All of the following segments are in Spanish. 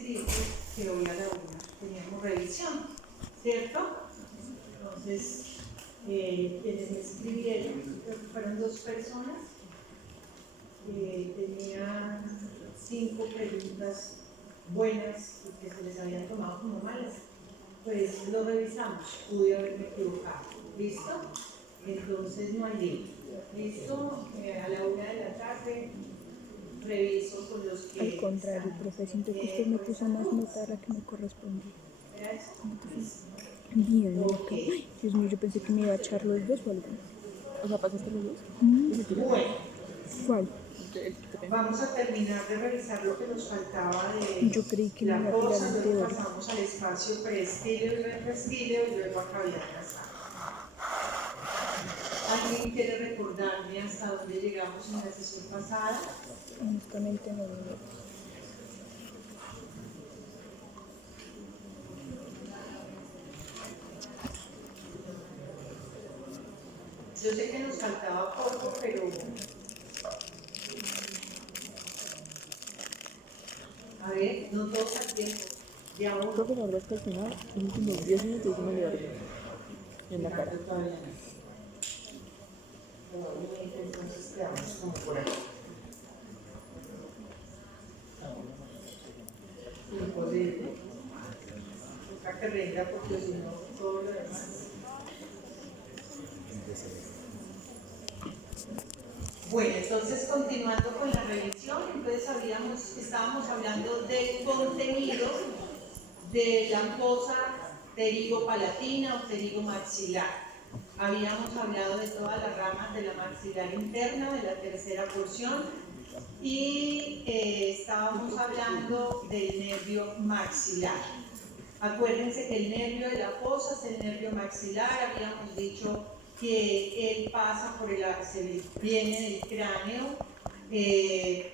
escrito que hoy a la una teníamos revisión, ¿cierto? Entonces, quienes me escribieron, creo que fueron 2 personas, tenían 5 preguntas buenas y que se les habían tomado como malas. Pues lo revisamos, pude haberme equivocado, ¿listo? Entonces no hay lío, ¿listo? A la 1 de la tarde reviso con los que... Al contrario, profe, siento que usted me puso más nota a la que me correspondía. ¿Era eso? Bien, loca. Ay, Dios mío, yo pensé que me iba a echar los 2 o algo. O sea, ¿pasaste los 2? Bueno, ¿Cuál? vamos a terminar de revisar lo que nos faltaba de Yo creí que me la iba a tirar cosa, el luego teórico. pasamos al espacio preestíleo y retroestíleo y luego a cavidad nasal. ¿Alguien quiere recordarme hasta dónde llegamos en la sesión pasada? Honestamente no. Yo sé que nos faltaba poco, pero a ver, no todos al tiempo. Ya uno. Creo que la verdad es que al final, los últimos 10 minutos yo me olvidé en la cara. Entonces quedamos como por aquí. Imposible. Toca que venga porque si no, todo lo demás. Bueno, entonces continuando con la revisión, entonces estábamos hablando del contenido de la fosa pterigopalatina o pterigomaxilar. Habíamos hablado de todas las ramas de la maxilar interna, de la tercera porción, y estábamos hablando del nervio maxilar. Acuérdense que el nervio de la fosa es el nervio maxilar, habíamos dicho que él pasa por se viene del cráneo, desde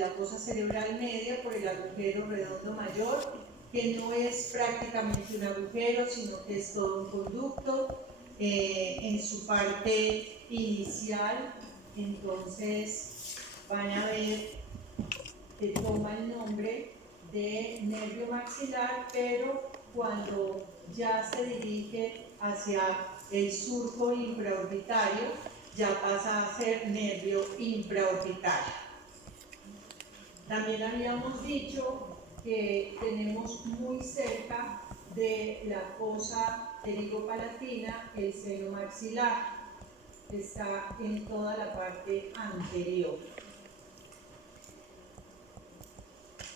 la fosa cerebral media por el agujero redondo mayor, que no es prácticamente un agujero, sino que es todo un conducto. En su parte inicial, entonces van a ver que toma el nombre de nervio maxilar, pero cuando ya se dirige hacia el surco infraorbitario, ya pasa a ser nervio infraorbitario. También habíamos dicho que tenemos muy cerca de la fosa pterigopalatina el seno maxilar, que está en toda la parte anterior.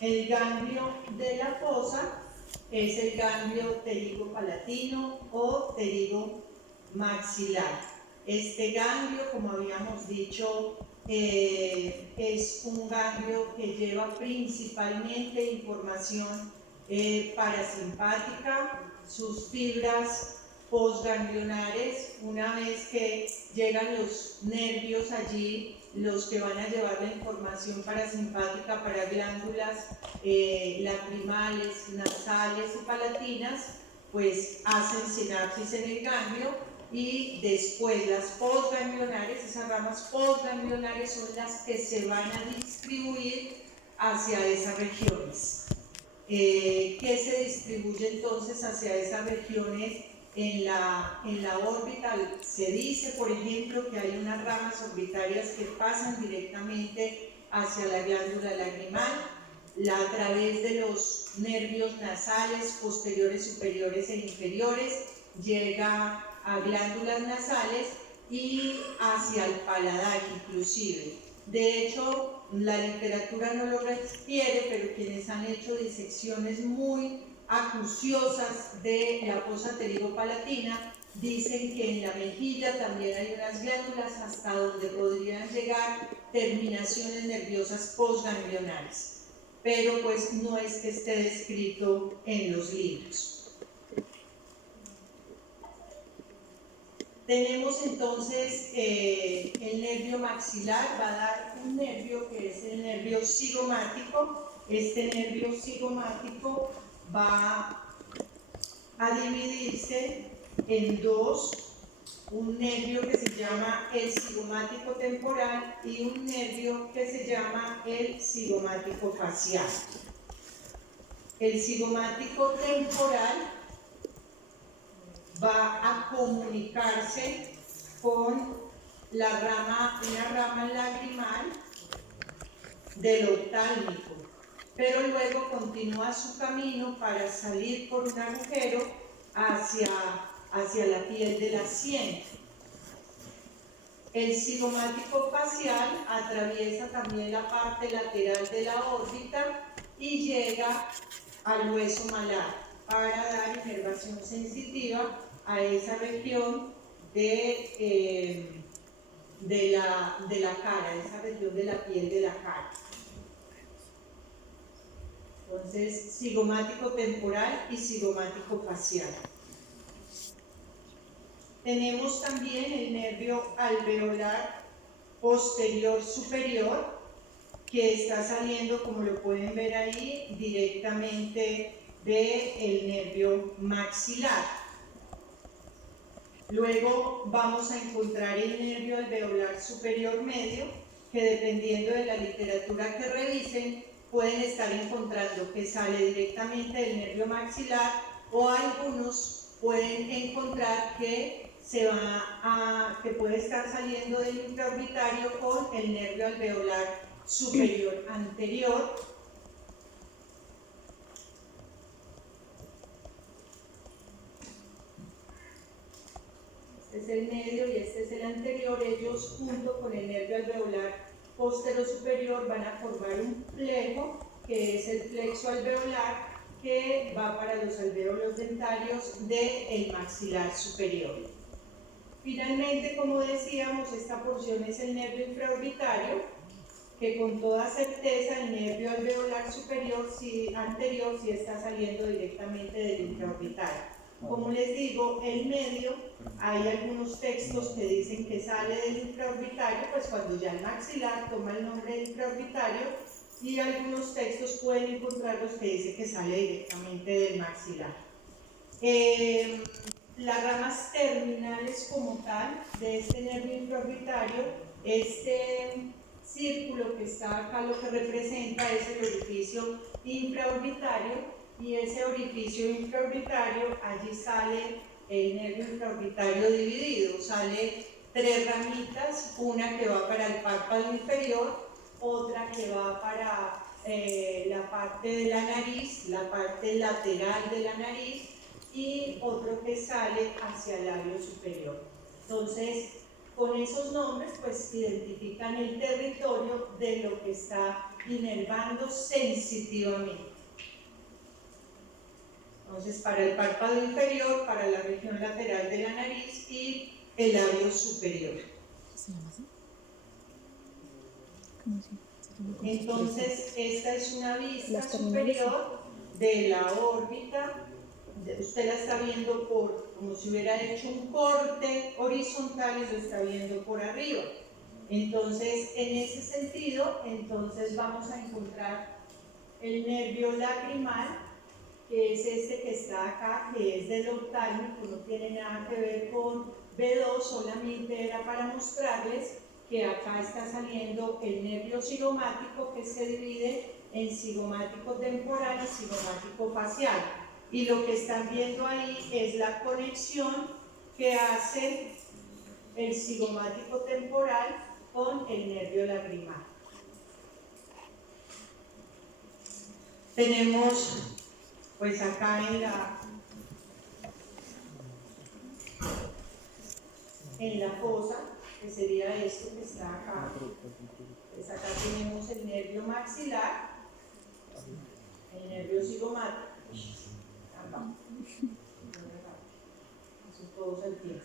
El ganglio de la fosa es el ganglio pterigopalatino o pterigomaxilar. Este ganglio, como habíamos dicho, es un ganglio que lleva principalmente información parasimpática, sus fibras postganglionares. Una vez que llegan los nervios allí, los que van a llevar la información parasimpática para glándulas lacrimales, nasales y palatinas, pues hacen sinapsis en el ganglio, y después las postganglionares, esas ramas postganglionares son las que se van a distribuir hacia esas regiones. ¿Qué se distribuye entonces hacia esas regiones en la órbita? Se dice, por ejemplo, que hay unas ramas orbitarias que pasan directamente hacia la glándula lagrimal, a través de los nervios nasales posteriores, superiores e inferiores, llega a glándulas nasales y hacia el paladar inclusive. De hecho, la literatura no lo refiere, pero quienes han hecho disecciones muy acuciosas de la fosa pterigopalatina dicen que en la mejilla también hay unas glándulas hasta donde podrían llegar terminaciones nerviosas postganglionares, pero pues no es que esté descrito en los libros. Tenemos entonces el nervio maxilar, va a dar un nervio que es el nervio cigomático. Este nervio cigomático va a dividirse en 2 un nervio que se llama el cigomático temporal y un nervio que se llama el cigomático facial. El cigomático temporal va a comunicarse con una rama lagrimal del oftálmico, pero luego continúa su camino para salir por un agujero hacia la piel de la sien. El cigomático facial atraviesa también la parte lateral de la órbita y llega al hueso malar para dar inervación sensitiva a esa región de la cara, esa región de la piel de la cara. Entonces, cigomático temporal y cigomático facial. Tenemos también el nervio alveolar posterior superior, que está saliendo, como lo pueden ver ahí, directamente del nervio maxilar. Luego vamos a encontrar el nervio alveolar superior medio, que dependiendo de la literatura que revisen, pueden estar encontrando que sale directamente del nervio maxilar, o algunos pueden encontrar que que puede estar saliendo del intraorbitario con el nervio alveolar superior anterior. Este es el medio y este es el anterior. Ellos, junto con el nervio alveolar posterior superior, van a formar un plejo, que es el plexo alveolar, que va para los alvéolos dentarios del maxilar superior. Finalmente, como decíamos, esta porción es el nervio infraorbitario, que con toda certeza el nervio alveolar superior anterior sí está saliendo directamente del intraorbitario. Como les digo, el medio, hay algunos textos que dicen que sale del intraorbitario, pues cuando ya el maxilar toma el nombre de intraorbitario, y algunos textos pueden encontrarlos que dicen que sale directamente del maxilar. Las ramas terminales como tal de este nervio infraorbitario, este círculo que está acá lo que representa es el orificio infraorbitario, y ese orificio infraorbitario, allí sale el nervio infraorbitario dividido, sale 3 ramitas, una que va para el párpado inferior, otra que va para la parte de la nariz, la parte lateral de la nariz, y otro que sale hacia el labio superior. Entonces, con esos nombres, pues identifican el territorio de lo que está inervando sensitivamente. Entonces, para el párpado inferior, para la región lateral de la nariz y el labio superior. ¿Se llama así? ¿Cómo así? Entonces, esta es una vista Las terminales. superior de la órbita. Usted la está viendo como si hubiera hecho un corte horizontal y lo está viendo por arriba. Entonces, en ese sentido, entonces vamos a encontrar el nervio lacrimal, que es este que está acá, que es del oftálmico, no tiene nada que ver con B2, solamente era para mostrarles que acá está saliendo el nervio cigomático, que se divide en cigomático temporal y cigomático facial. Y lo que están viendo ahí es la conexión que hace el cigomático temporal con el nervio lagrimal. Tenemos, pues acá en la fosa, que sería esto que está acá. Pues acá tenemos el nervio maxilar, el nervio cigomático. Todos al tiempo.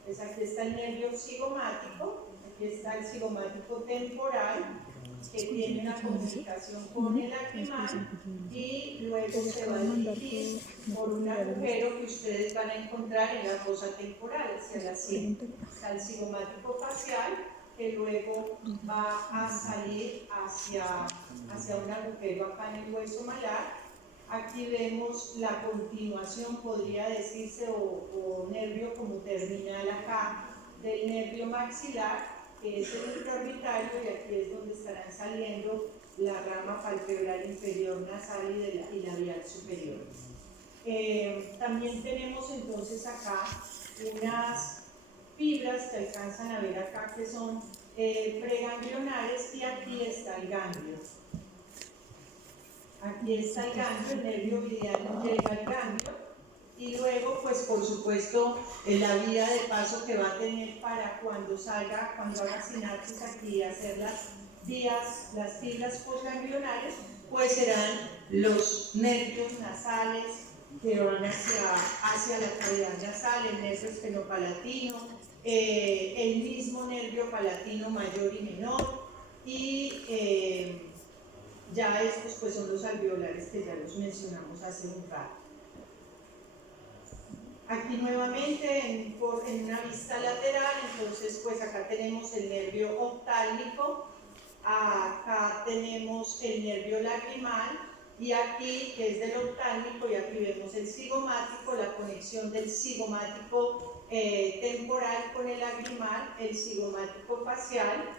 Entonces aquí está el nervio cigomático, aquí está el cigomático temporal, que tiene una comunicación con el lacrimal, y luego se va a dirigir por un agujero que ustedes van a encontrar en la fosa temporal, hacia la sien. Está el cigomático facial, que luego va a salir hacia un agujero acá en el hueso malar, Aquí vemos la continuación, podría decirse, o nervio como terminal acá del nervio maxilar, que es el infraorbitario, y aquí es donde estarán saliendo la rama palpebral inferior nasal y labial superior. También tenemos entonces acá unas fibras que alcanzan a ver acá que son preganglionares, y aquí está el ganglio. Aquí está el ganglio, el nervio ovidiano llega al ganglio, y luego, pues por supuesto, la vía de paso que va a tener para cuando haga sinapsis aquí y hacer las fibras postganglionares, pues serán los nervios nasales que van hacia la cavidad nasal, el nervio esfenopalatino, el mismo nervio palatino mayor y menor, y ya estos pues son los alveolares que ya los mencionamos hace un rato. Aquí nuevamente en una vista lateral, entonces pues acá tenemos el nervio oftálmico, acá tenemos el nervio lagrimal, y aquí, que es del oftálmico, y aquí vemos el cigomático, la conexión del cigomático temporal con el lagrimal, el cigomático facial,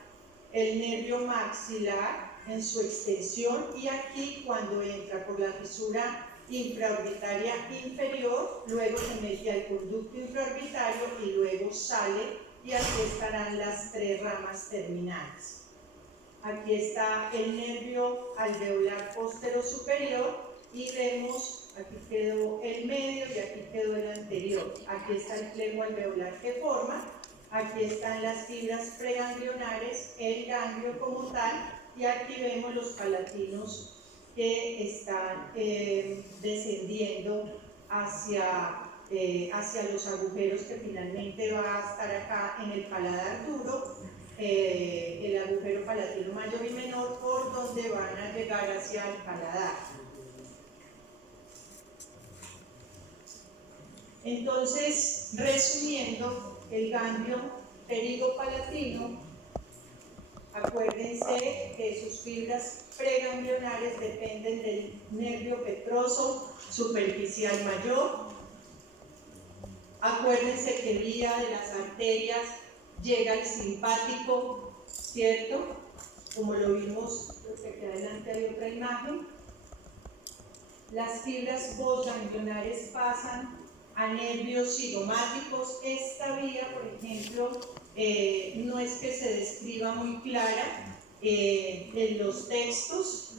el nervio maxilar en su extensión, y aquí cuando entra por la fisura infraorbitaria inferior, luego se mete al conducto infraorbitario y luego sale, y aquí estarán las tres ramas terminales. Aquí está el nervio alveolar postero superior, y vemos, aquí quedó el medio y aquí quedó el anterior. Aquí está el plego alveolar que forma, aquí están las fibras preganglionares, el ganglio como tal, y aquí vemos los palatinos que están descendiendo hacia los agujeros que finalmente va a estar acá en el paladar duro, el agujero palatino mayor y menor, por donde van a llegar hacia el paladar. Entonces, resumiendo, el ganglio perigopalatino, acuérdense que sus fibras preganglionares dependen del nervio petroso superficial mayor. Acuérdense que vía de las arterias llega el simpático, ¿cierto? Como lo vimos, creo que aquí adelante hay otra imagen. Las fibras postganglionares pasan a nervios cigomáticos. Esta vía, por ejemplo, no es que se describa muy clara en los textos,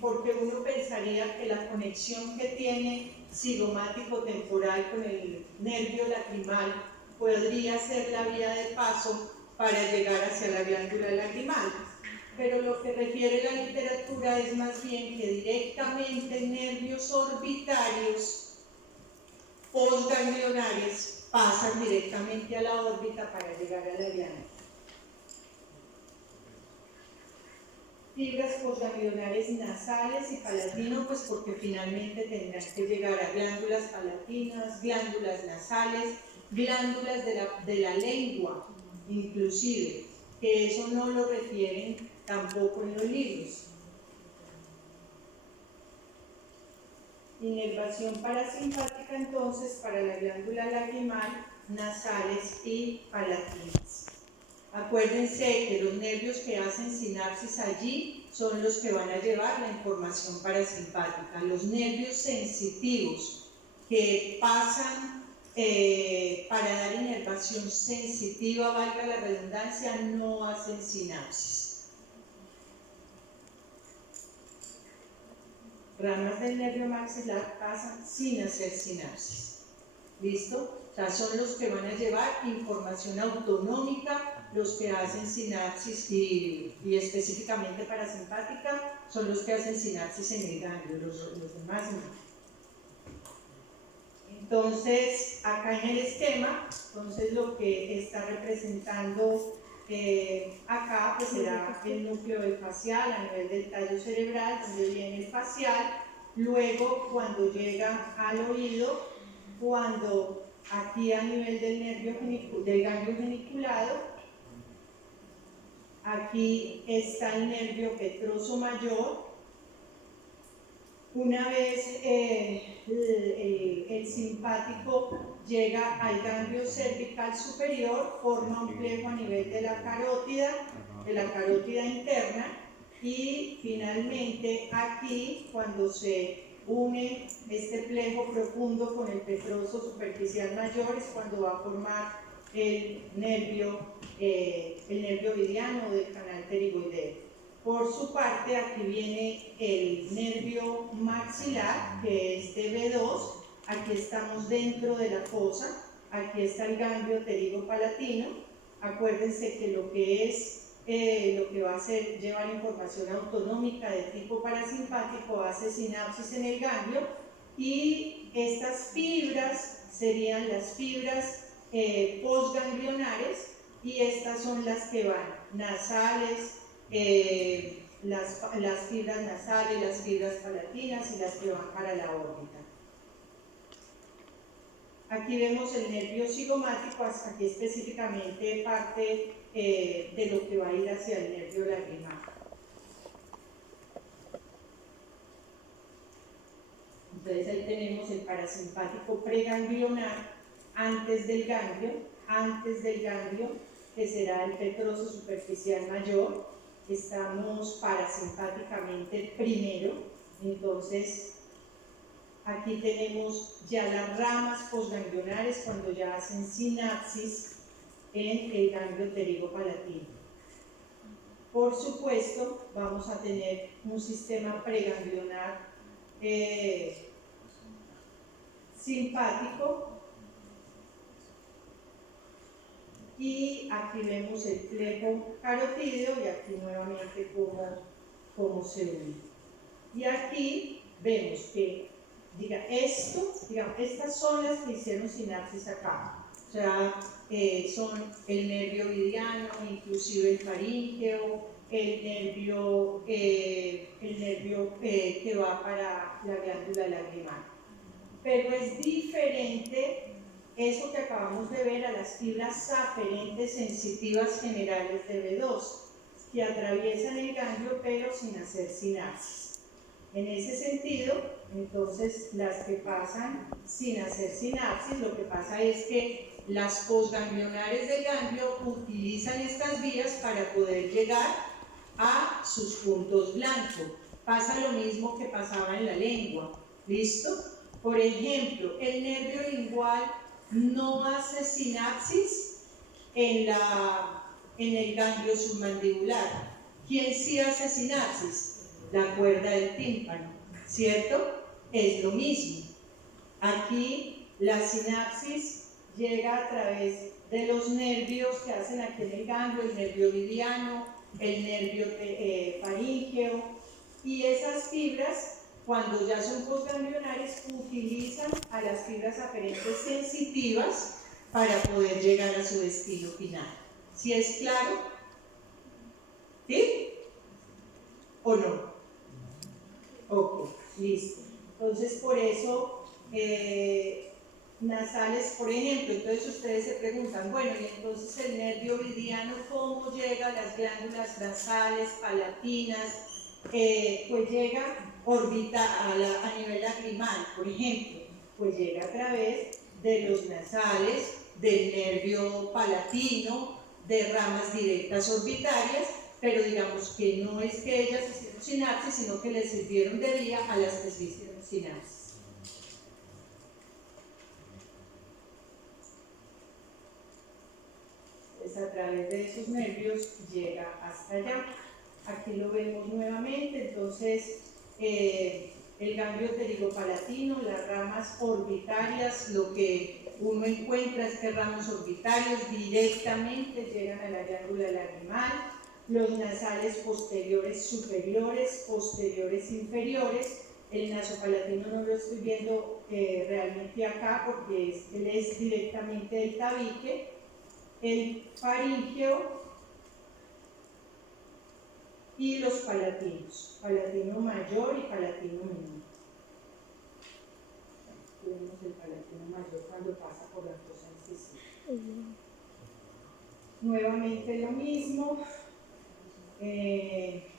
porque uno pensaría que la conexión que tiene cigomático temporal con el nervio lacrimal podría ser la vía de paso para llegar hacia la glándula lagrimal, pero lo que refiere la literatura es más bien que directamente nervios orbitarios postganglionares pasan directamente a la órbita para llegar a la glándula. Fibras postganglionares nasales y palatino, pues porque finalmente tendrán que llegar a glándulas palatinas, glándulas nasales, glándulas de la lengua, inclusive, que eso no lo refieren tampoco en los libros. Inervación parasimpática entonces para la glándula lagrimal, nasales y palatinas. Acuérdense que los nervios que hacen sinapsis allí son los que van a llevar la información parasimpática. Los nervios sensitivos que pasan para dar inervación sensitiva, valga la redundancia, no hacen sinapsis. Ramas del nervio maxilar pasan sin hacer sinapsis. ¿Listo? O sea, son los que van a llevar información autonómica. Los que hacen sinapsis y específicamente parasimpática son los que hacen sinapsis en el ganglio, los demás no. Entonces, acá en el esquema, entonces lo que está representando acá pues será el núcleo facial a nivel del tallo cerebral, donde viene el facial, luego cuando llega al oído, cuando aquí a nivel del ganglio geniculado, aquí está el nervio petroso mayor, Una vez el simpático llega al ganglio cervical superior, forma un plejo a nivel de la carótida interna, y finalmente aquí, cuando se une este plejo profundo con el petroso superficial mayor, es cuando va a formar el nervio ovidiano del canal pterigoideo. Por su parte, aquí viene el nervio maxilar, que es de B2. Aquí estamos dentro de la fosa. Aquí está el ganglio pterigopalatino. Acuérdense que lo que va a hacer llevar información autonómica de tipo parasimpático, hace sinapsis en el ganglio, y estas fibras serían las fibras postganglionares, y estas son las que van nasales, las fibras nasales, las fibras palatinas y las que van para la órbita. Aquí vemos el nervio cigomático, aquí específicamente parte de lo que va a ir hacia el nervio lagrimal. Entonces ahí tenemos el parasimpático preganglionar antes del ganglio, que será el petroso superficial mayor. Estamos parasimpáticamente primero, entonces aquí tenemos ya las ramas postganglionares cuando ya hacen sinapsis en el ganglio pterigopalatino. Por supuesto, vamos a tener un sistema preganglionar simpático, y aquí vemos el plejo carotídeo, y aquí nuevamente cómo se une. Y aquí vemos que, estas son las que hicieron sinapsis acá. O sea, son el nervio ovidiano, inclusive el faríngeo, el nervio que va para la glándula lagrimal. Pero es diferente eso que acabamos de ver a las fibras aferentes sensitivas generales de B2, que atraviesan el ganglio pero sin hacer sinapsis. En ese sentido, entonces, las que pasan sin hacer sinapsis, lo que pasa es que las postganglionares del ganglio utilizan estas vías para poder llegar a sus puntos blancos. Pasa lo mismo que pasaba en la lengua. ¿Listo? Por ejemplo, el nervio lingual no hace sinapsis en el ganglio submandibular. ¿Quién sí hace sinapsis? La cuerda del tímpano, ¿cierto? Es lo mismo. Aquí la sinapsis llega a través de los nervios que hacen aquí en el ganglio, el nervio ovidiano, el nervio faríngeo, y esas fibras, cuando ya son postganglionares, utilizan a las fibras aferentes sensitivas para poder llegar a su destino final. ¿Sí es claro? ¿Sí? ¿O no? Ok, listo. Entonces, por eso, nasales, por ejemplo, entonces ustedes se preguntan, bueno, y entonces el nervio ovidiano, ¿cómo llega a las glándulas nasales, palatinas? Pues llega a nivel lagrimal, por ejemplo, pues llega a través de los nasales, del nervio palatino, de ramas directas orbitarias, pero digamos que no es que ellas hicieron sinapsis, sino que les sirvieron de vía a las que se hicieron sinapsis. Pues a través de esos nervios llega hasta allá. Aquí lo vemos nuevamente, entonces el ganglio pterigopalatino, las ramas orbitarias, lo que uno encuentra es que ramas orbitarios directamente llegan a la glándula lagrimal, los nasales posteriores superiores, posteriores inferiores. El nasopalatino no lo estoy viendo realmente acá porque él es directamente del tabique. El faríngeo y los palatinos, palatino mayor y palatino menor. Tenemos el palatino mayor cuando pasa por la fosa incisiva. Nuevamente lo mismo.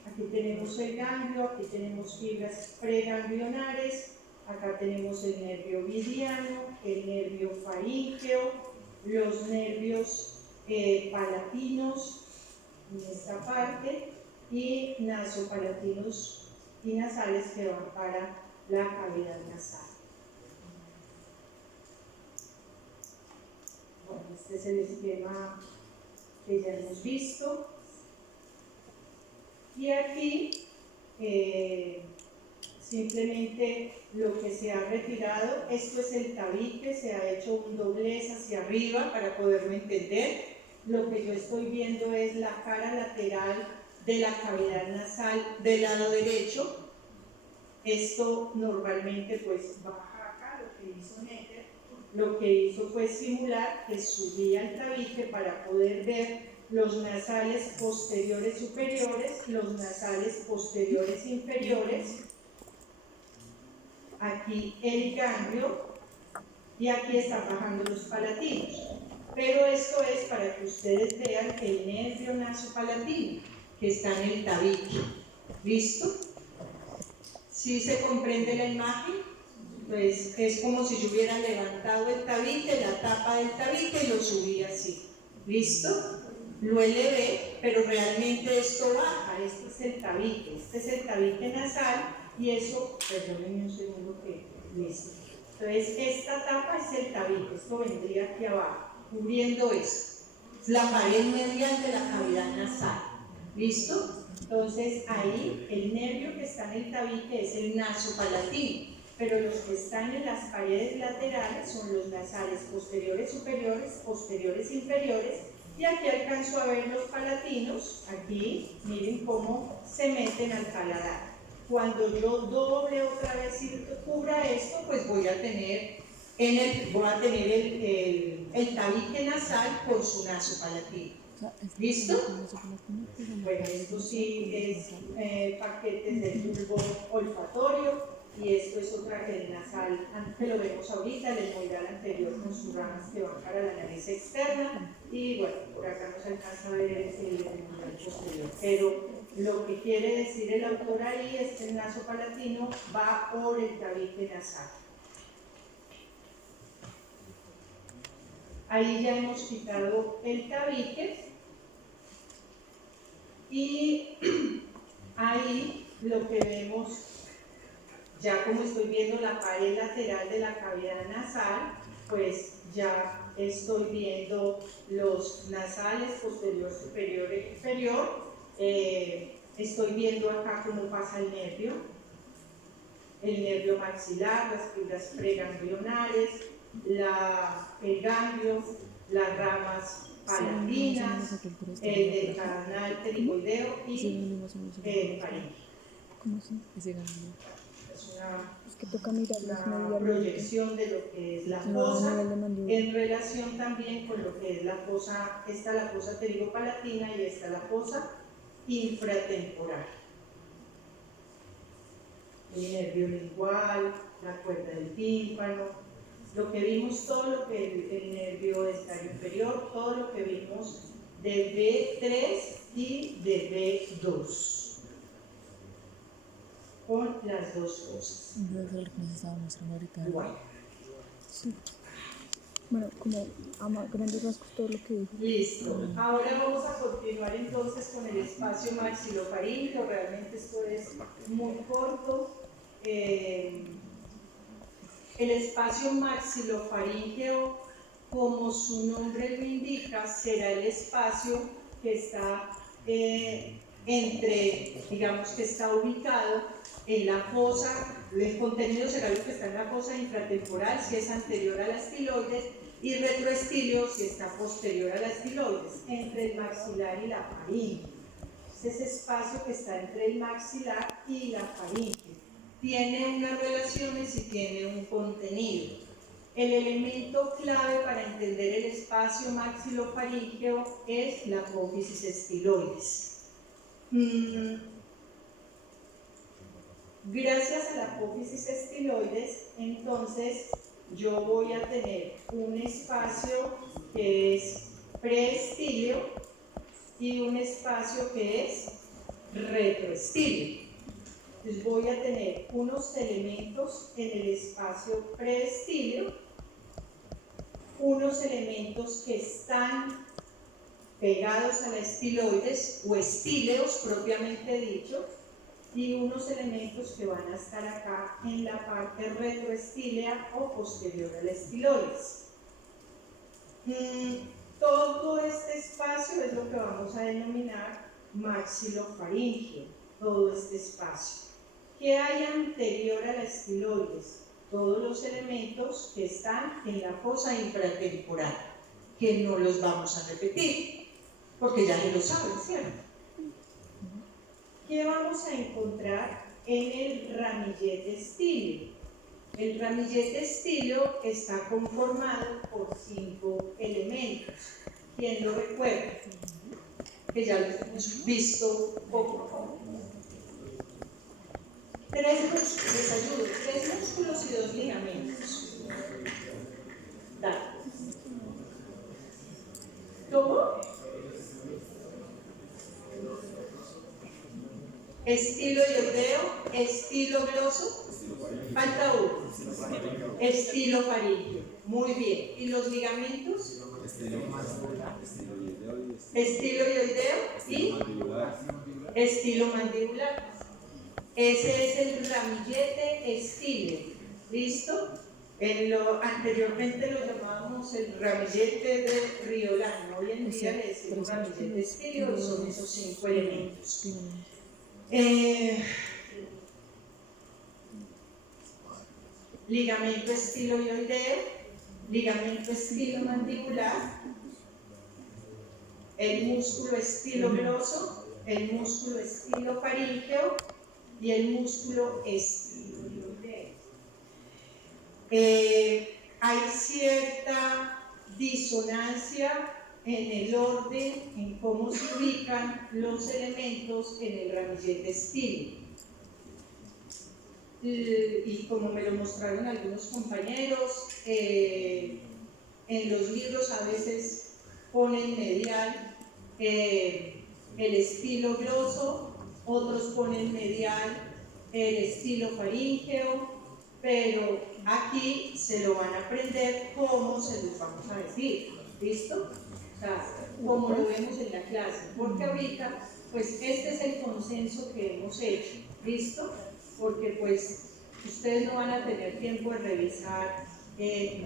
Aquí tenemos el ganglio, aquí tenemos fibras preganglionares, acá tenemos el nervio vidiano, el nervio faríngeo, los nervios palatinos en esta parte y nasopalatinos y nasales que van para la cavidad nasal. Bueno, este es el esquema que ya hemos visto. Y aquí simplemente lo que se ha retirado, esto es el tabique, se ha hecho un doblez hacia arriba para poderlo entender. Lo que yo estoy viendo es la cara lateral de la cavidad nasal del lado derecho. Esto normalmente pues baja acá, lo que hizo Netter, lo que hizo fue simular que subía el tabique para poder ver los nasales posteriores superiores, los nasales posteriores inferiores, aquí el ganglio y aquí están bajando los palatinos. Pero esto es para que ustedes vean el nervio nasopalatino que está en el tabique. ¿Listo? ¿Sí se comprende la imagen? Pues es como si yo hubiera levantado el tabique, la tapa del tabique y lo subí así. ¿Listo? Lo elevé, pero realmente esto baja, esto es el tabique, este es el tabique nasal y eso, perdónenme un segundo que, listo. Entonces esta tapa es el tabique, esto vendría aquí abajo, cubriendo esto, es la pared medial de la cavidad nasal. ¿Listo? Entonces ahí el nervio que está en el tabique es el nasopalatino, pero los que están en las paredes laterales son los nasales posteriores superiores, posteriores inferiores, y aquí alcanzo a ver los palatinos, aquí miren cómo se meten al paladar. Cuando yo doble otra vez y cubra esto, pues voy a tener el tabique nasal con su nasopalatino. ¿Listo? Bueno, esto sí es paquetes del bulbo olfatorio y esto es otra que el nasal, que lo vemos ahorita, el etmoidal anterior con sus ramas que van para la nariz externa y bueno, por acá no se alcanza a ver el etmoidal posterior, pero lo que quiere decir el autor ahí es que el nasopalatino va por el tabique nasal. Ahí ya hemos quitado el tabique y ahí lo que vemos, ya como estoy viendo la pared lateral de la cavidad nasal, pues ya estoy viendo los nasales posterior, superior e inferior. Estoy viendo acá cómo pasa el nervio maxilar, las fibras preganglionares, el ganglio, las ramas palatinas, el canal pterigoideo y el faríngeo. ¿Cómo se? Ese ganglio. Es que toca mirarlos Una proyección de lo que es la fosa, en relación también con lo que es la fosa, esta la fosa pterigopalatina y esta la fosa infratemporal. El nervio lingual, la cuerda del tímpano, lo que vimos, todo lo que el nervio estario inferior, todo lo que vimos de B3 y de B2. Con las dos cosas. Entonces lo que nos estaba mostrando ahorita. Igual. Sí. Bueno, como a grandes rasgos todo lo que dijo. Listo. Ahora vamos a continuar entonces con el espacio maxilofaríngeo. Realmente esto es muy corto. El espacio maxilofaríngeo, como su nombre lo indica, será el espacio que está digamos que está ubicado en la fosa, el contenido será lo que está en la fosa infratemporal si es anterior a la estiloides y retroestilio si está posterior a la estiloides, entre el maxilar y la faringe. Ese espacio que está entre el maxilar y la faringe tiene unas relaciones y tiene un contenido. El elemento clave para entender el espacio maxilofaríngeo es la apófisis estiloides. Gracias a la apófisis estiloides, entonces yo voy a tener un espacio que es preestilio y un espacio que es retroestílico. Entonces voy a tener unos elementos en el espacio preestíleo, unos elementos que están pegados a la estiloides o estíleos propiamente dicho, y unos elementos que van a estar acá en la parte retroestílea o posterior a la estiloides. Todo este espacio es lo que vamos a denominar maxilofaringeo, todo este espacio. ¿Qué hay anterior a la estiloides? Todos los elementos que están en la fosa infratemporal, que no los vamos a repetir, porque ya lo saben, ¿cierto? ¿Qué vamos a encontrar en el ramillete estíleo? El ramillete estíleo está conformado por 5 elementos. ¿Quién lo recuerda? Que ya lo hemos visto poco a poco. 3 músculos, les ayudo, 3 músculos y 2 ligamentos. Dale. ¿Cómo? Estilo yodeo, estilo gloso, falta uno. Estilo faríngeo, muy bien. ¿Y los ligamentos? Estilo yoideo y estilo mandibular. Ese es el ramillete estíleo, ¿listo? Anteriormente lo llamábamos el ramillete de Riolano, hoy en día le decimos ramillete estíleo y son esos 5 elementos. Ligamento estiloideo, ligamento estilomandibular, el músculo estilogloso, el músculo estilofaríngeo y el músculo estiloideo. Hay cierta disonancia en el orden, en cómo se ubican los elementos en el ramillete estílico. Y como me lo mostraron algunos compañeros, en los libros a veces ponen medial el estilo gloso, otros ponen medial el estilo faríngeo, pero aquí se lo van a aprender cómo se los vamos a decir, ¿listo? O sea, como lo vemos en la clase, porque ahorita, pues este es el consenso que hemos hecho, ¿listo? Porque pues ustedes no van a tener tiempo de revisar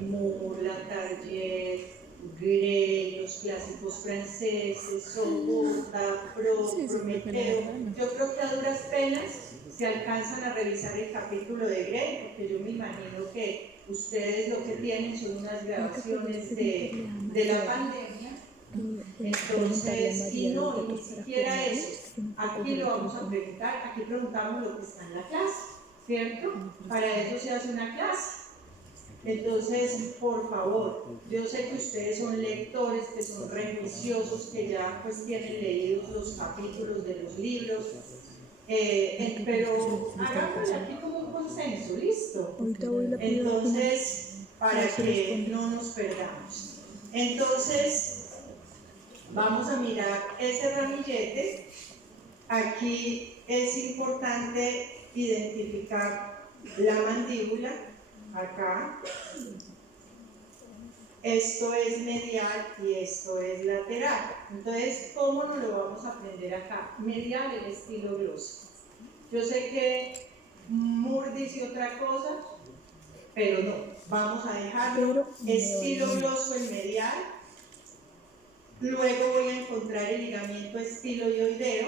Moore, Latarjet, Gray, los clásicos franceses, Sobota, Prometeo. Yo creo que a duras penas se alcanzan a revisar el capítulo de Gray, porque yo me imagino que ustedes lo que tienen son unas grabaciones de la pandemia. Entonces, y no, ni siquiera eso. Aquí lo vamos a preguntar, aquí preguntamos lo que está en la clase, ¿cierto? Para eso se hace una clase. Entonces, por favor, yo sé que ustedes son lectores, que son religiosos, que ya pues tienen leídos los capítulos de los libros, pero hagámoslo aquí como un consenso, ¿listo? Entonces, para que no nos perdamos. Entonces, vamos a mirar ese ramillete. Aquí es importante identificar la mandíbula, acá. Esto es medial y esto es lateral. Entonces, ¿cómo nos lo vamos a aprender acá? Medial, el estilo gloso. Yo sé que Moore dice otra cosa, pero no. Vamos a dejarlo estilo gloso en medial. Luego voy a encontrar el ligamento estiloideo,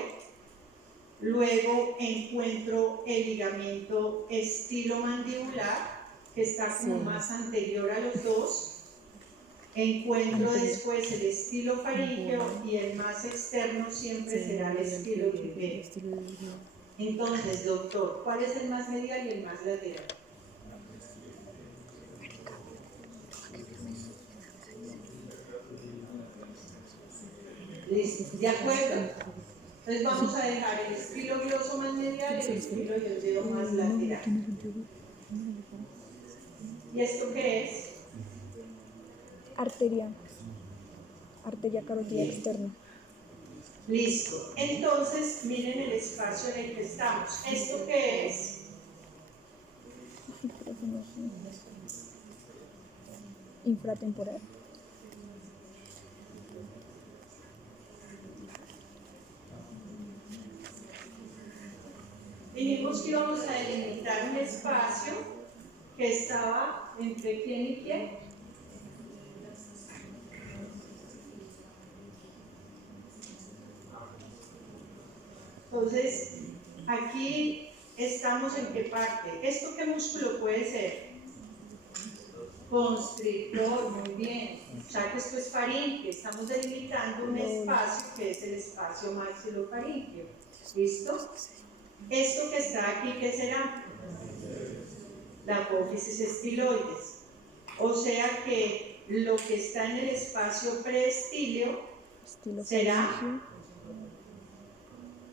luego encuentro el ligamento estilomandibular, que está como más anterior a los dos, encuentro después el estilofaríngeo y el más externo siempre será el estiloideo. Entonces, doctor, ¿cuál es el más medial y el más lateral? ¿Listo? ¿De acuerdo? Entonces vamos a dejar el estilo gloso más medial y el estilo yoideo más lateral. ¿Y esto qué es? Arteria. Arteria carótida externa. Listo. Entonces, miren el espacio en el que estamos. ¿Esto qué es? Ay, creo que no sé. Infratemporal. Dijimos que íbamos a delimitar un espacio que estaba entre quién y quién. Entonces, aquí estamos en qué parte. ¿Esto qué músculo puede ser? Constrictor, muy bien. O sea que esto es faringe. Estamos delimitando un espacio que es el espacio maxilofaríngeo. ¿Listo? Esto que está aquí, ¿qué será? La apófisis estiloides. O sea que lo que está en el espacio preestilio será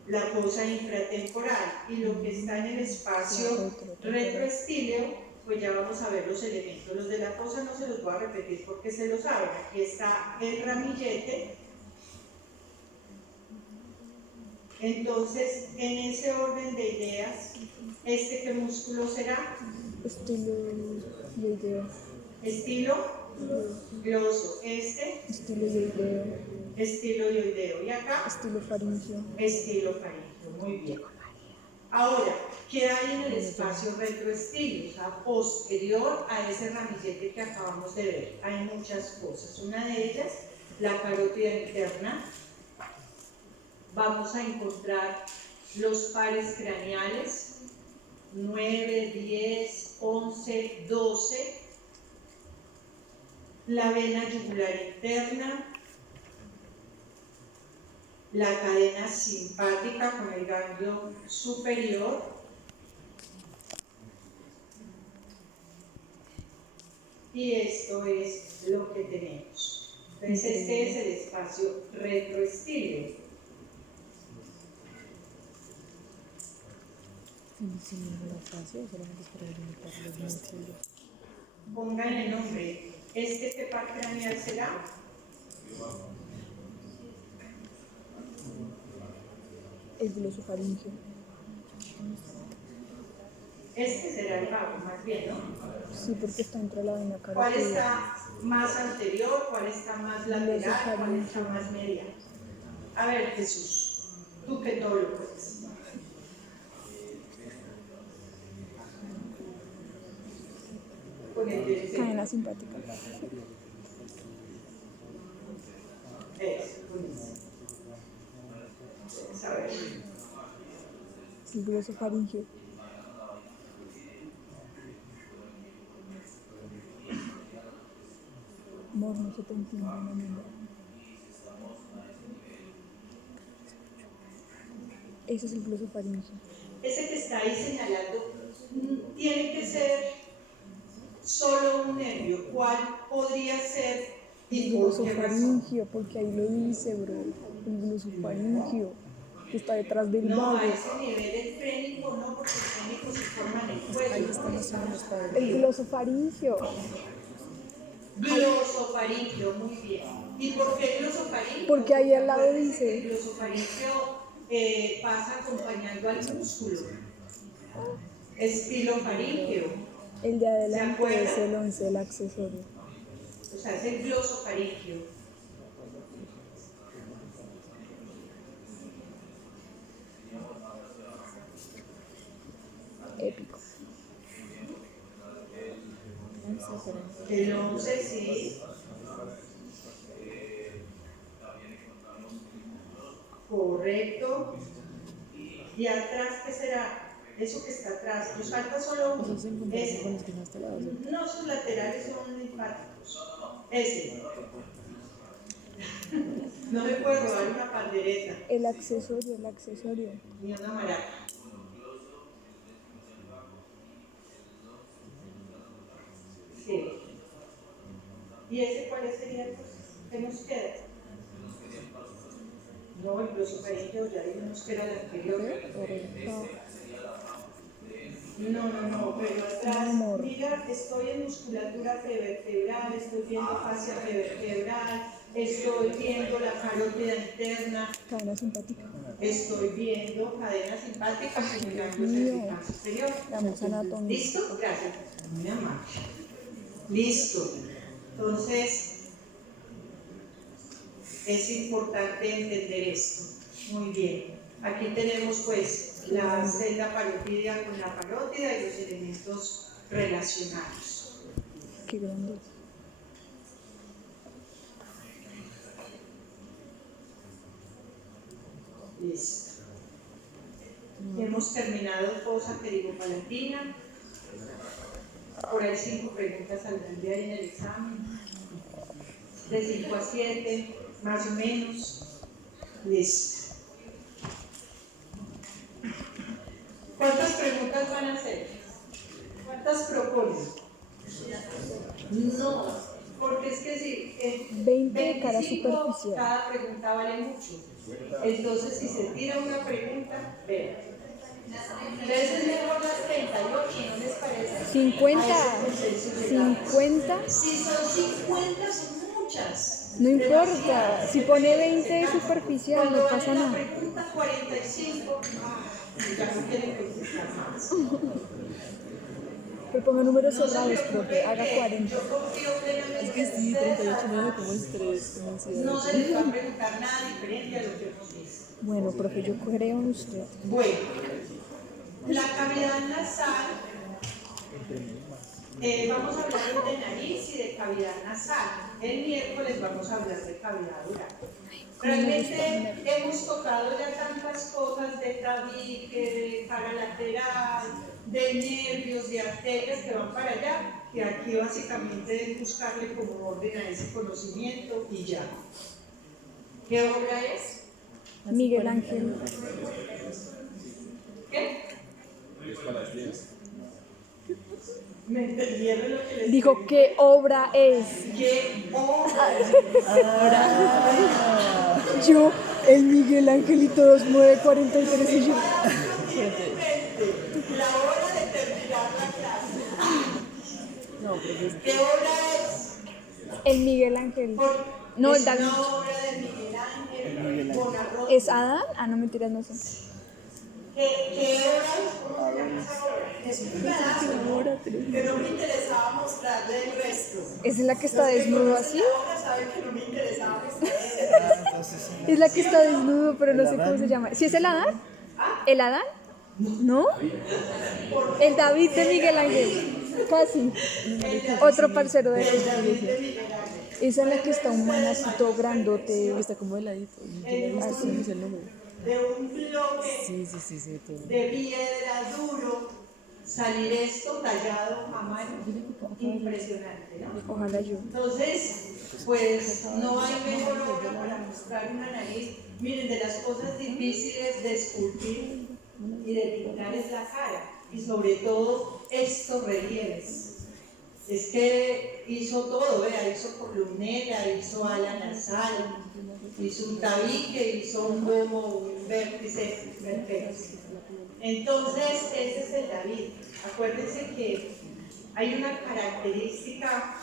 la fosa infratemporal, y lo que está en el espacio retroestíleo, pues ya vamos a ver los elementos. Los de la fosa no se los voy a repetir porque se los saben. Aquí está el ramillete. Entonces, en ese orden de ideas, ¿este qué músculo será? Estiloideo. Estilo gloso. Este, Estiloideo. estiloideo. Y acá, Estilofaringio. estilofaringio. Muy bien. Ahora, ¿qué hay en el espacio retroestilio? O sea, posterior a ese ramillete que acabamos de ver. Hay muchas cosas. Una de ellas, la carótida interna. Vamos a encontrar los pares craneales, 9, 10, 11, 12. La vena yugular interna, la cadena simpática con el ganglio superior, y esto es lo que tenemos. Entonces este es el espacio retroestíleo. Pónganle nombre. ¿Este qué par craneal será? El glosofaringio. Este será el vago, más bien, ¿no? Sí, porque está entre la vena ¿Cuál carótida. está más anterior? ¿Cuál está más lateral? ¿Cuál está más medial? A ver, Jesús, tú que todo lo puedes. Con el tercero. Cadena simpática. Eso, con eso. Vamos a ver. El glosofaringio. Amor, no se te entiende, no, no. Ese es el glosofaringio. Ese que está ahí señalando tiene que ser solo un nervio. ¿Cuál podría ser? El glosofaringio, porque ahí lo dice, bro. El glosofaringio, que está detrás del No, vago. a ese nivel el frénico no, porque el frénico se forma en el cuello. El glosofaringio. Glosofaringio, muy bien. ¿Y por qué glosofaringio? Porque ahí al lado Acuérdense que dice. el glosofaringio pasa acompañando al músculo. Estilofaringio. El de adelante ¿Se acuerdan? es el 11, el accesorio. O sea, es el glosofaringio. Épico. El 11, sí. Correcto. ¿Y atrás qué será? Eso que está atrás. Nos falta solo uno. Ese. No, sus laterales son linfáticos. Ese. No me puedo robar una pandereta El accesorio. ni una maraca. Sí. ¿Y ese cuál sería entonces? ¿Qué nos queda? No, el glosofaringio ya dijimos que era el anterior. No, pero atrás, mira, estoy en musculatura prevertebral, estoy viendo fascia prevertebral, estoy viendo la carótida interna, Cadena simpática. estoy viendo cadena simpática con el ganglio Mío. cervical superior. La musa anatomía. ¿Listo? Gracias. Muy amable. Listo. Entonces, es importante entender esto. Muy bien. Aquí tenemos pues la celda parotidia con la parótida y los elementos relacionados. Qué grande. Listo. Hemos terminado fosa perigopalatina. Por ahí 5 preguntas al día en el examen. De 5 a 7, más o menos. Listo. ¿Cuántas preguntas van a hacer? ¿Cuántas proponen? No, porque es que si 20 de cara 25, superficial. cada pregunta vale mucho. Entonces, si se tira una pregunta, vean. Entonces es mejor las 38, ¿no les parece? 50. A ese consenso llegamos. 50. Si son 50, son muchas. No importa. Demasiadas. Si pone 20 de superficial, no pasa Cuando nada. van en la pregunta 45, ya no quieren contestar más. Que ponga números No se cerrados, preocupen profe. Haga que 40. yo confío plenamente Es que en sí, ustedes, 38 me da además, como estrés. Como ansiedad. no se les va a preguntar nada diferente a lo que hemos visto. Bueno, profe, yo creo en usted. Bueno, la cavidad nasal, vamos a hablar hoy de nariz y de cavidad nasal. El miércoles vamos a hablar de cavidad oral. Realmente hemos tocado ya tantas cosas de tabique, de cara lateral, de nervios, de arterias que van para allá, que aquí básicamente es buscarle como orden a ese conocimiento y ya. ¿Qué obra es? Miguel Ángel. ¿Qué? ¿Me entendieron lo que les Dijo, ¿qué obra es? ¿Qué obra? Yo, el Miguel Angelito 2943 y yo. La hora de terminar la clase. No, pero es ¿Qué obra es? El Miguel Ángel. No, es el David. una obra de Miguel Ángel Buonarroti. ¿Es Adán? Ah, no, mentiras, no sé. ¿Qué obra es? ¿Cómo se llama esa obra? Es un pedazo que no me interesaba mostrarle el resto. ¿Es la que está Los que desnudo conocen así? la obra saben que no me interesaba mostrarle. Es la que está desnudo, pero no sé cómo se llama. ¿Sí es el Adán? ¿El Adán? ¿No? El David de Miguel Ángel. Casi. Otro parcero de él. Esa es la que está un manacito grandote. está como heladito. Yo la he visto, Así. pero no sé el nombre. De un bloque Sí, todo. de piedra duro, salir esto tallado a mano, impresionante, ¿no? Ojalá yo. Entonces, pues no hay mejor obra para mostrar una nariz. Miren, de las cosas difíciles de esculpir y de pintar es la cara, y sobre todo estos relieves. Es que hizo todo, vea, hizo columnera, hizo ala nasal, hizo un tabique, hizo un lomo, un vértice, perfecto. Entonces, ese es el David. Acuérdense que hay una característica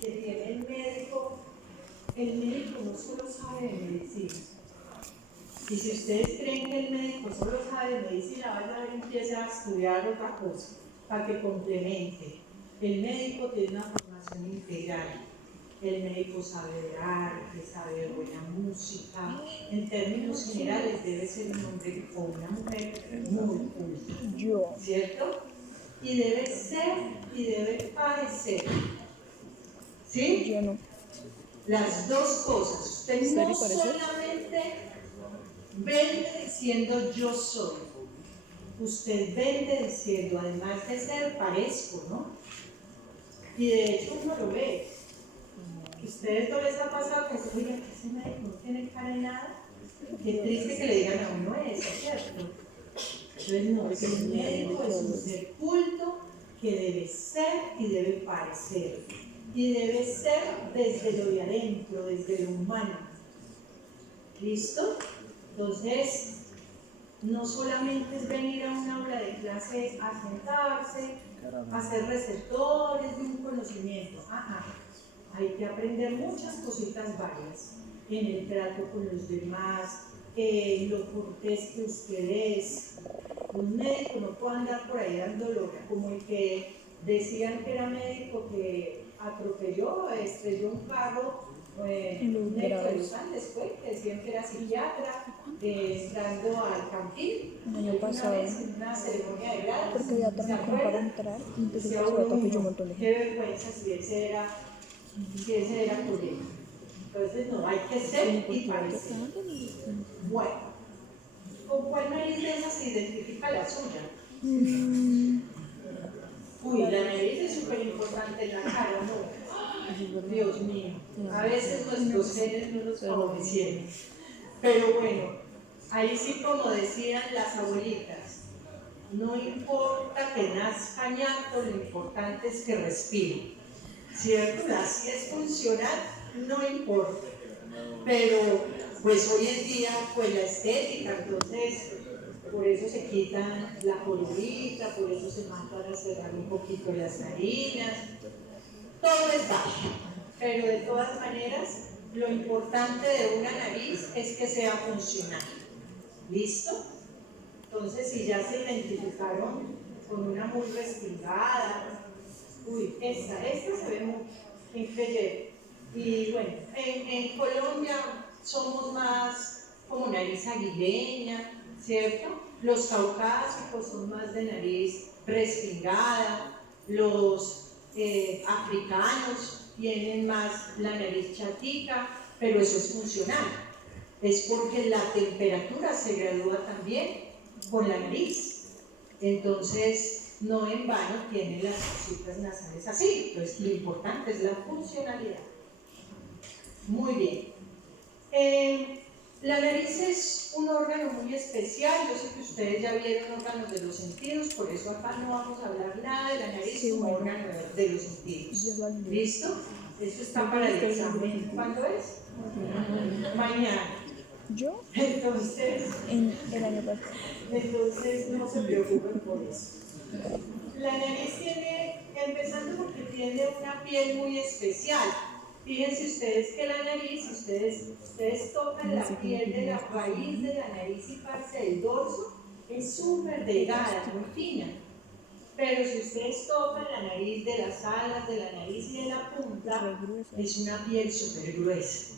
que tiene el médico no solo sabe de medicina. Y si ustedes creen que el médico solo sabe de medicina, van a ver, empieza a estudiar otra cosa, para que complemente. El médico tiene una formación integral. El médico sabe de arte, sabe de buena música. En términos generales, debe ser un hombre o una mujer muy culta. Yo. ¿Cierto? Y debe ser y debe parecer. ¿Sí? Yo no. Las dos cosas. Usted ¿Ser no y parecer? solamente vende diciendo yo soy. Usted vende diciendo, además de ser, parezco, ¿no? Y de hecho uno lo ve. ¿Ustedes no les ha pasado que se digan que ese médico no tiene cara de nada? Qué triste que le digan a uno eso, ¿cierto? Entonces no, el médico es un ser culto que debe ser y debe parecer. Y debe ser desde lo de adentro, desde lo humano. ¿Listo? Entonces, no solamente es venir a una aula de clase a sentarse, a ser receptores de un conocimiento. hay que aprender muchas cositas varias en el trato con los demás, lo cortés que usted es. Un médico no puede andar por ahí dándolo como el que decían que era médico que atropelló, estrelló un carro, un médico de los Andes fue, que decían que era psiquiatra, entrando al Campín, El año pasado, una vez en una ceremonia de grados, porque había ¿se torneo para acuerdan? entrar y empezó Decía a pasar uno, un montón de qué gente. vergüenza si ese era colega. Entonces no, hay que ser y parecer. Bueno, ¿con cuál nariz de esas se identifica la suya? Uy, la nariz es súper importante en la cara, ¿no? Dios mío, a veces nuestros genes no nos favorecieron. Pero bueno, ahí sí como decían las abuelitas, no importa que nazca ñato, lo importante es que respire, ¿cierto? Así es funcional, no importa. Pero pues hoy en día, pues la estética, entonces, por eso se quitan la jorobita, por eso se mandan a cerrar un poquito las narinas, todo es bajo, pero de todas maneras, lo importante de una nariz es que sea funcional. ¿Listo? Entonces, si ya se identificaron con una muy respingada, uy, esta se ve mucho en Creyere. Y bueno, en Colombia somos más como nariz aguileña, ¿cierto? Los caucásicos son más de nariz respingada, los africanos tienen más la nariz chatica, pero eso es funcional. Es porque la temperatura se gradúa también con la nariz. Entonces, no en vano tienen las cositas nasales así. Entonces, lo importante es la funcionalidad. Muy bien. La nariz es un órgano muy especial. Yo sé que ustedes ya vieron órganos de los sentidos, por eso acá no vamos a hablar nada de la nariz como órgano de los sentidos. ¿Listo? Eso está para el examen. ¿Cuándo es? Mañana. ¿Yo? Entonces, El año pasado. entonces no se preocupen por eso. La nariz tiene, empezando porque tiene una piel muy especial. Fíjense ustedes que la nariz, si ustedes tocan la piel de la raíz de la nariz y parte del dorso, es súper delgada, muy fina. Pero si ustedes tocan la nariz de las alas de la nariz y de la punta, es una piel súper gruesa.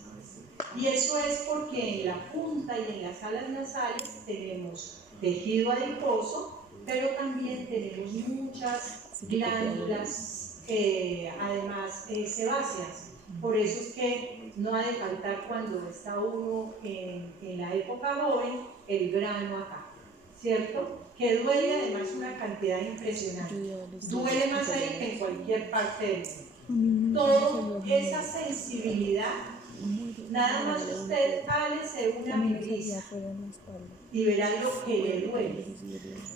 Y eso es porque en la punta y en las alas nasales tenemos tejido adiposo, pero también tenemos muchas glándulas, además sebáceas. Por eso es que no ha de faltar cuando está uno en la época joven el grano acá, ¿cierto? Que duele además una cantidad impresionante. Duele más ahí que en cualquier parte del mundo. Toda esa sensibilidad, nada más usted álese una mimisa y verá lo que le duele.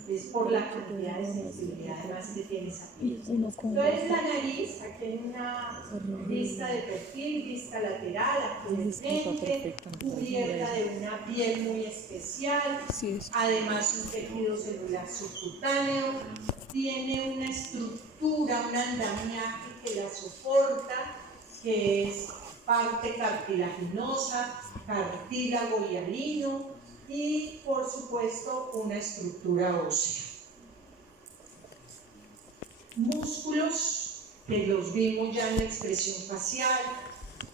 Es por la cantidad de sensibilidad además que tiene esa piel. Entonces la nariz, aquí hay una vista de perfil, vista lateral, aquí de frente, cubierta de una piel muy especial, además un tejido celular subcutáneo, tiene una estructura, un andamiaje que la soporta, que es parte cartilaginosa, cartílago hialino y por supuesto una estructura ósea. Músculos que los vimos ya en la expresión facial,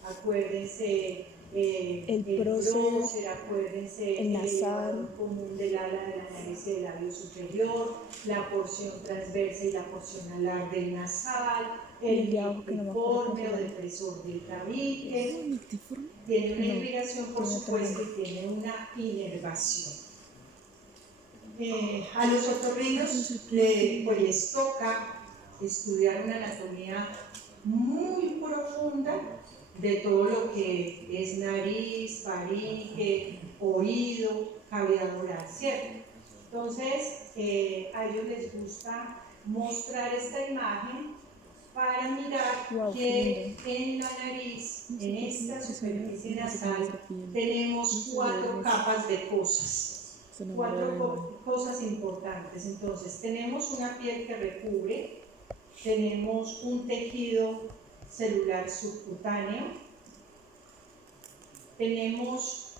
acuérdense el prócer, acuérdense el elevador común del ala de la nariz y del labio superior, la porción transversa y la porción alar del nasal, el dictiforme o depresor del tabique, tiene una irrigación por supuesto y tiene una inervación. A los otorrinos les toca estudiar una anatomía muy profunda de todo lo que es nariz, faringe, oído, cavidad oral, ¿cierto? Entonces, a ellos les gusta mostrar esta imagen para mirar que en la nariz, en esta superficie nasal, tenemos 4 capas de cosas, 4 cosas importantes. Entonces, tenemos una piel que recubre, tenemos un tejido celular subcutáneo. Tenemos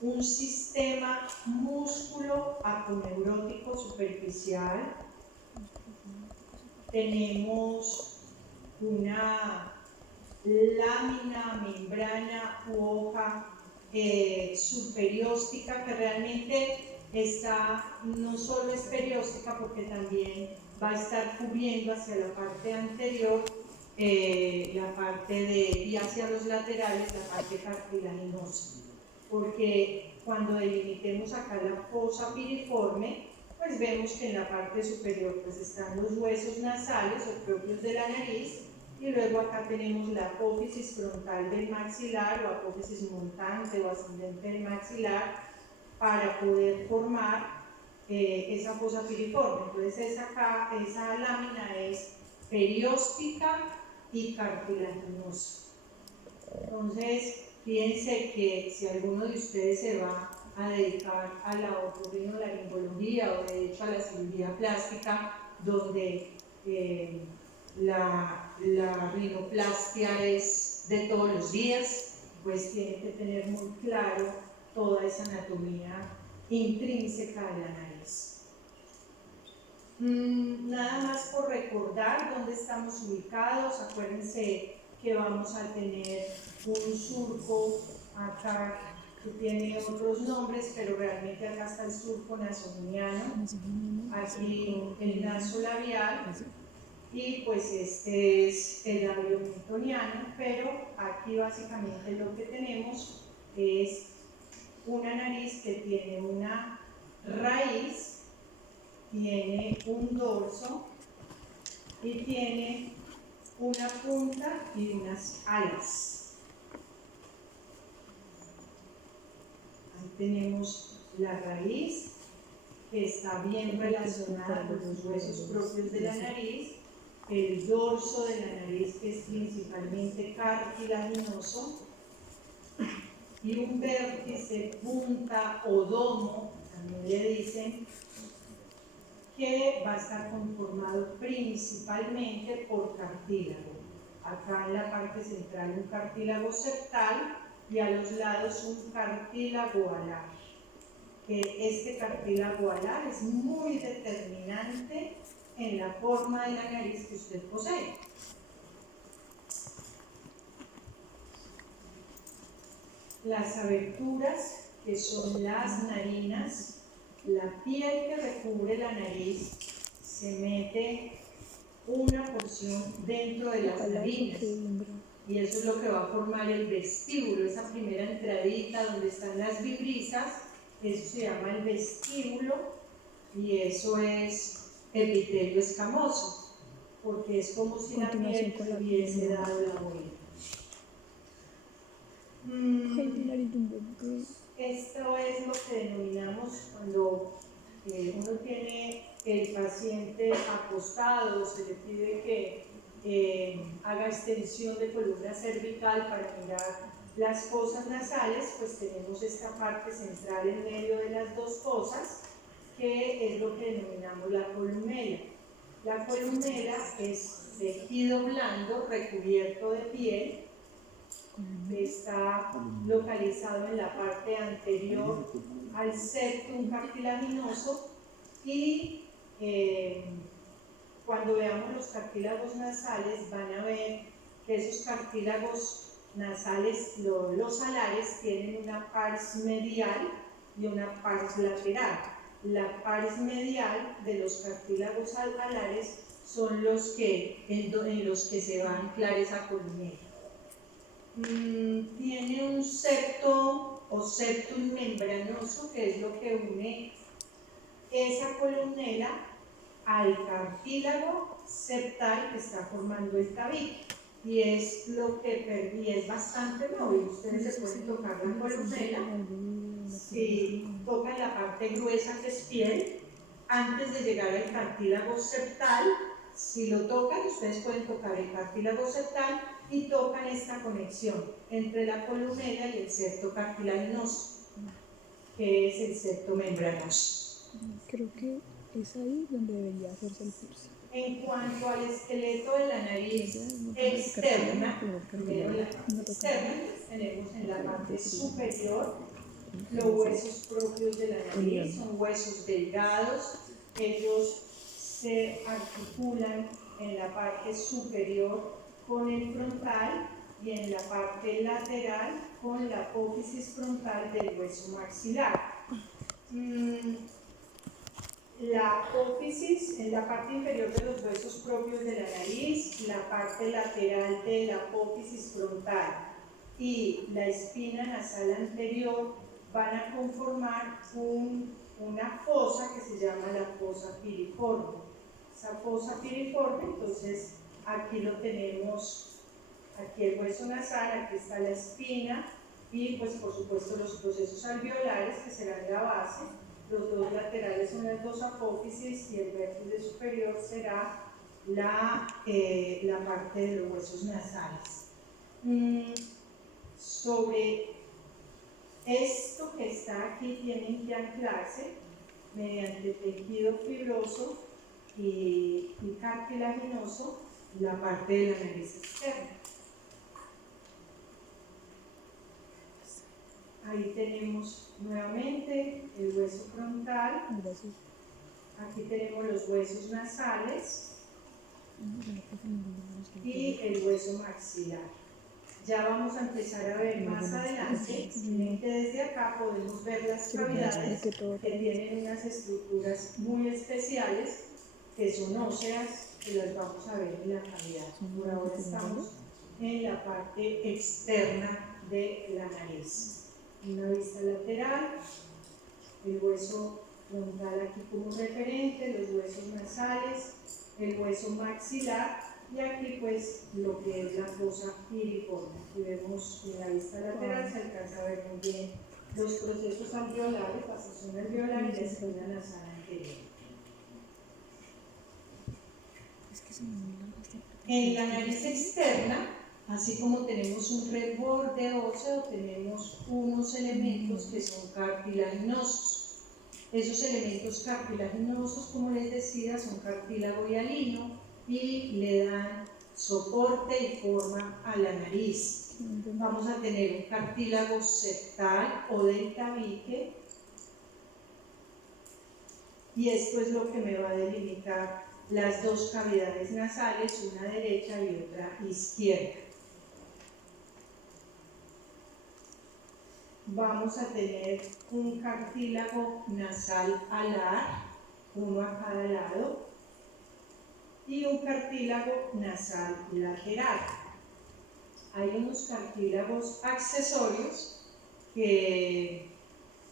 un sistema músculo aponeurótico superficial. Tenemos una lámina, membrana u hoja subperióstica que realmente no solo es perióstica porque también va a estar cubriendo hacia la parte anterior, la parte y hacia los laterales la parte cartilaginosa, porque cuando delimitemos acá la fosa piriforme, pues vemos que en la parte superior pues están los huesos nasales o propios de la nariz, y luego acá tenemos la apófisis frontal del maxilar o apófisis montante o ascendente del maxilar para poder formar esa fosa piriforme. Entonces esa lámina es perióstica y cartilaginosa. Entonces, fíjense que si alguno de ustedes se va a dedicar a la otorrinolaringología o de hecho a la cirugía plástica, donde la rinoplastia es de todos los días, pues tienen que tener muy claro toda esa anatomía intrínseca de la nariz. Nada más por recordar dónde estamos ubicados. Acuérdense que vamos a tener un surco acá que tiene otros nombres, pero realmente acá está el surco nasogeniano, aquí el nasolabial, y pues este es el labio mentoniano, pero aquí básicamente lo que tenemos es una nariz que tiene una raíz, tiene un dorso y tiene una punta y unas alas. Ahí tenemos la raíz, que está bien relacionada con los huesos propios de la nariz, el dorso de la nariz, que es principalmente cartilaginoso, y un vértice, punta o domo, también le dicen, que va a estar conformado principalmente por cartílago. Acá en la parte central un cartílago septal y a los lados un cartílago alar. Que este cartílago alar es muy determinante en la forma de la nariz que usted posee. Las aberturas, que son las narinas, la piel que recubre la nariz, se mete una porción dentro de las narinas, y eso es lo que va a formar el vestíbulo, esa primera entradita donde están las vibrisas, eso se llama el vestíbulo, y eso es epitelio escamoso, porque es como si la piel hubiese dado la vuelta. Esto es lo que denominamos cuando uno tiene el paciente acostado, se le pide que haga extensión de columna cervical para mirar las fosas nasales, pues tenemos esta parte central en medio de las dos fosas, que es lo que denominamos la columela. La columela es tejido blando recubierto de piel, está localizado en la parte anterior al septum cartilaginoso, y cuando veamos los cartílagos nasales van a ver que esos cartílagos nasales, los alares, tienen una pars medial y una pars lateral. La pars medial de los cartílagos alares son los que, en los que se va a anclar esa columela. Tiene un septo o septum membranoso, que es lo que une esa columela al cartílago septal que está formando el tabique, y es bastante móvil. Ustedes se pueden tocar la columela, si tocan la parte gruesa que es piel, antes de llegar al cartílago septal, si lo tocan, ustedes pueden tocar el cartílago septal y tocan esta conexión entre la columela y el septo cartilaginoso, que es el septo membranoso. Creo que es ahí donde debería hacerse el piercing. En cuanto al esqueleto de la nariz externa, primero la parte externa, tenemos en la parte superior los huesos propios de la nariz, son huesos delgados, ellos se articulan en la parte superior con el frontal y en la parte lateral con la apófisis frontal del hueso maxilar. La apófisis en la parte inferior de los huesos propios de la nariz, la parte lateral de la apófisis frontal y la espina nasal anterior van a conformar una fosa que se llama la fosa piriforme. Esa fosa piriforme, entonces aquí lo tenemos, aquí el hueso nasal, aquí está la espina y pues por supuesto los procesos alveolares que serán la base. Los dos laterales son las dos apófisis y el vértice superior será la parte de los huesos nasales. Sobre esto que está aquí tienen que anclarse mediante tejido fibroso y cartilaginoso la parte de la nariz externa. Ahí tenemos nuevamente el hueso frontal, aquí tenemos los huesos nasales y el hueso maxilar. Ya vamos a empezar a ver más adelante, miren que desde acá podemos ver las cavidades que tienen unas estructuras muy especiales, que son óseas, que las vamos a ver en la cavidad. Por ahora estamos en la parte externa de la nariz. Una vista lateral, el hueso frontal aquí como referente, los huesos nasales, el hueso maxilar y aquí pues lo que es la fosa piriforme. Aquí vemos en la vista lateral, se alcanza a ver muy bien los procesos alveolares, la sección alveolar y la espina nasal anterior. En la nariz externa, así como tenemos un reborde óseo, tenemos unos elementos que son cartilaginosos. Esos elementos cartilaginosos, como les decía, son cartílago hialino y le dan soporte y forma a la nariz. Vamos a tener un cartílago septal o del tabique y esto es lo que me va a delimitar las dos cavidades nasales, una derecha y otra izquierda. Vamos a tener un cartílago nasal alar, uno a cada lado, y un cartílago nasal lateral. Hay unos cartílagos accesorios que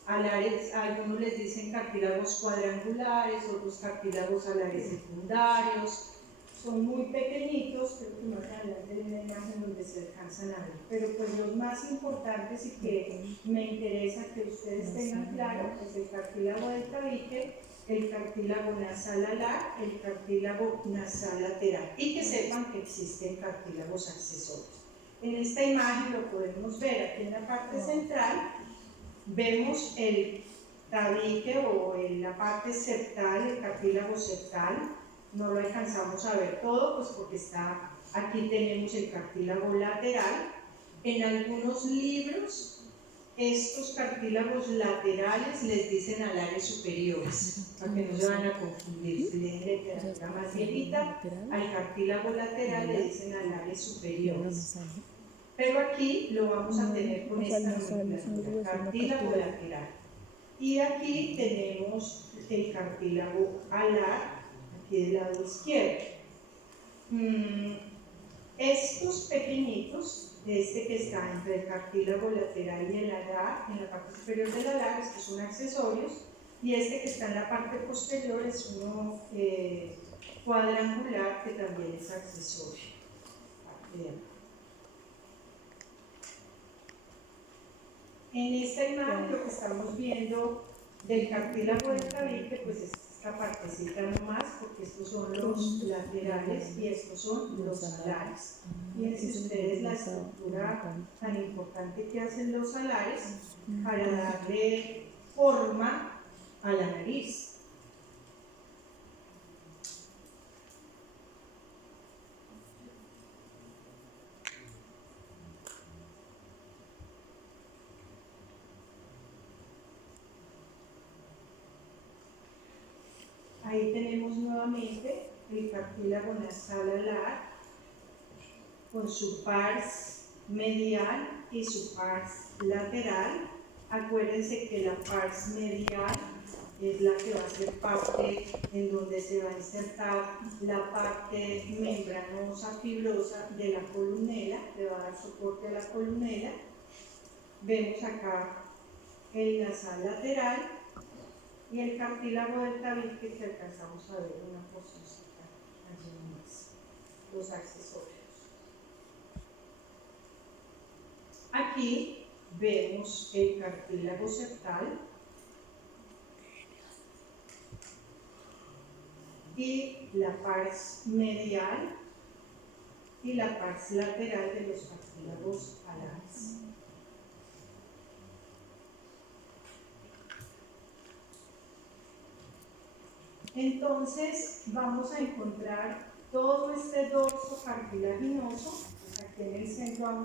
alares, algunos les dicen cartílagos cuadrangulares, otros cartílagos alares secundarios, son muy pequeñitos, creo que más adelante hay una imagen donde se alcanzan a ver, pero pues los más importantes y que me interesa que ustedes tengan claro es el cartílago del tabique, el cartílago nasal alar, el cartílago nasal lateral y que sepan que existen cartílagos accesorios. En esta imagen lo podemos ver aquí en la parte central. Vemos el tabique o en la parte septal, el cartílago septal, no lo alcanzamos a ver todo, pues porque está, aquí tenemos el cartílago lateral. En algunos libros, estos cartílagos laterales les dicen alares superiores, para que no se van a confundir. Si leen literatura más viejita, al cartílago lateral le dicen alares superiores. Pero aquí lo vamos a tener con esta nomenclatura, cartílago lateral. Y aquí tenemos el cartílago alar, aquí del lado izquierdo. Estos pequeñitos, este que está entre el cartílago lateral y el alar, en la parte superior del alar, estos son accesorios, y este que está en la parte posterior es uno cuadrangular que también es accesorio. Bien. En esta imagen lo que estamos viendo del cartílago del tabique, pues es esta partecita nomás, porque estos son los laterales y estos son los alares. Fíjense ustedes la estructura tan importante que hacen los alares para darle forma a la nariz. Ahí tenemos nuevamente el cartílago nasal alar con su pars medial y su pars lateral. Acuérdense que la pars medial es la que va a ser parte en donde se va a insertar la parte membranosa fibrosa de la columela, le va a dar soporte a la columela. Vemos acá el nasal lateral y el cartílago del tabique que alcanzamos a ver una porcióncita allí más, los accesorios. Aquí vemos el cartílago septal y la pars medial y la pars lateral de los cartílagos alares. Entonces vamos a encontrar todo este dorso cartilaginoso, pues aquí en el centro vamos